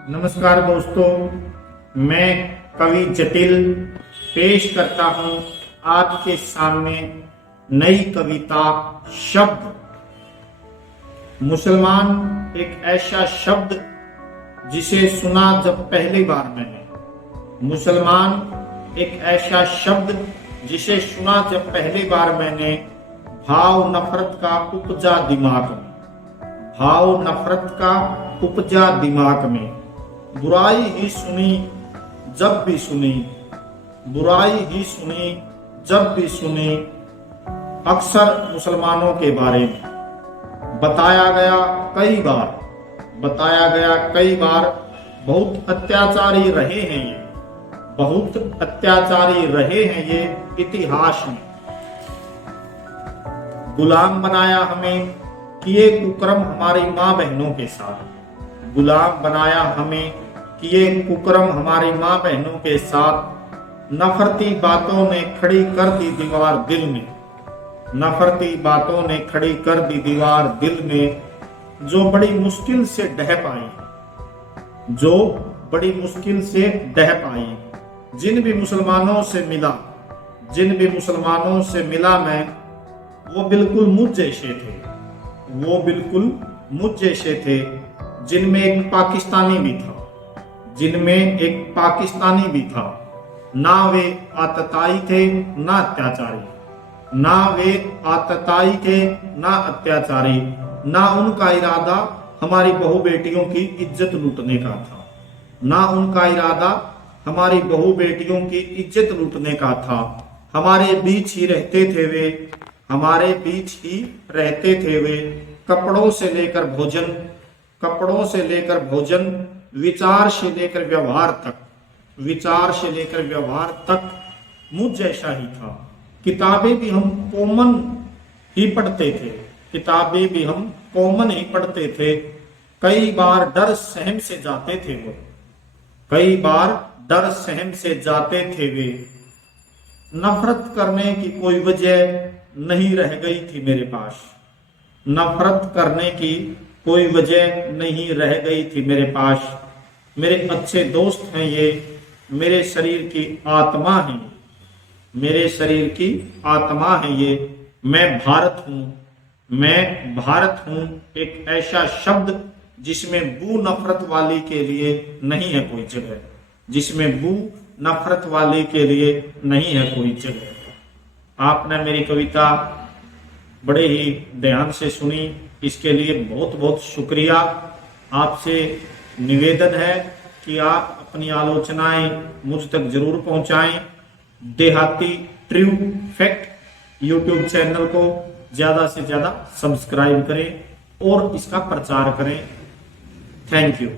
नमस्कार दोस्तों, मैं कवि जटिल पेश करता हूं आपके सामने नई कविता शब्द। मुसलमान एक ऐसा शब्द जिसे सुना जब पहली बार मैंने। मुसलमान एक ऐसा शब्द जिसे सुना जब पहली बार मैंने। भाव नफरत का उपजा दिमाग में, भाव नफरत का उपजा दिमाग में। बुराई ही सुनी जब भी सुनी, बुराई ही सुनी जब भी सुनी। अक्सर मुसलमानों के बारे में बताया गया कई बार, बताया गया कई बार। बहुत अत्याचारी रहे हैं ये, बहुत अत्याचारी रहे हैं ये इतिहास में। गुलाम बनाया हमें, किए कुकर्म हमारी माँ बहनों के साथ। गुलाम बनाया हमें, किए कुकर्म हमारी माँ बहनों के साथ। नफरती बातों ने खड़ी कर दी दीवार दिल में, नफरती बातों ने खड़ी कर दी दीवार दिल में। जो बड़ी मुश्किल से ढह पाई, जो बड़ी मुश्किल से ढह पाई। जिन भी मुसलमानों से मिला, जिन भी मुसलमानों से मिला मैं, वो बिल्कुल मुझ जैसे थे, वो बिल्कुल मुझ जैसे थे। जिनमें एक पाकिस्तानी भी था, जिनमें एक पाकिस्तानी भी था। ना वे आतताई थे ना अत्याचारी, ना वे आतताई थे ना अत्याचारी। ना उनका इरादा हमारी बहू बेटियों की इज्जत लूटने का था, ना उनका इरादा हमारी बहू बेटियों की इज्जत लूटने का था। हमारे बीच ही रहते थे वे, हमारे बीच ही रहते थे वे। कपड़ों से लेकर भोजन, कपड़ों से लेकर भोजन, विचार से लेकर व्यवहार तक, विचार से लेकर व्यवहार तक मुझ जैसा ही था। किताबें भी हम कॉमन ही पढ़ते थे, किताबें भी हम कॉमन ही पढ़ते थे। कई बार डर सहम से जाते थे वो, कई बार डर सहम से जाते थे वे। नफरत करने की कोई वजह नहीं रह गई थी मेरे पास, नफरत करने की कोई वजह नहीं रह गई थी मेरे पास। मेरे अच्छे दोस्त हैं ये, मेरे शरीर की आत्मा है, मेरे शरीर की आत्मा है ये। मैं भारत हूं, मैं भारत हूं। एक ऐसा शब्द जिसमें बू नफरत वाली के लिए नहीं है कोई जगह, जिसमें बू नफरत वाले के लिए नहीं है कोई जगह। आपने मेरी कविता बड़े ही ध्यान से सुनी, इसके लिए बहुत बहुत शुक्रिया। आपसे निवेदन है कि आप अपनी आलोचनाएं मुझ तक जरूर पहुंचाएं। देहाती ट्रू फैक्ट यूट्यूब चैनल को ज्यादा से ज्यादा सब्सक्राइब करें और इसका प्रचार करें। Thank you.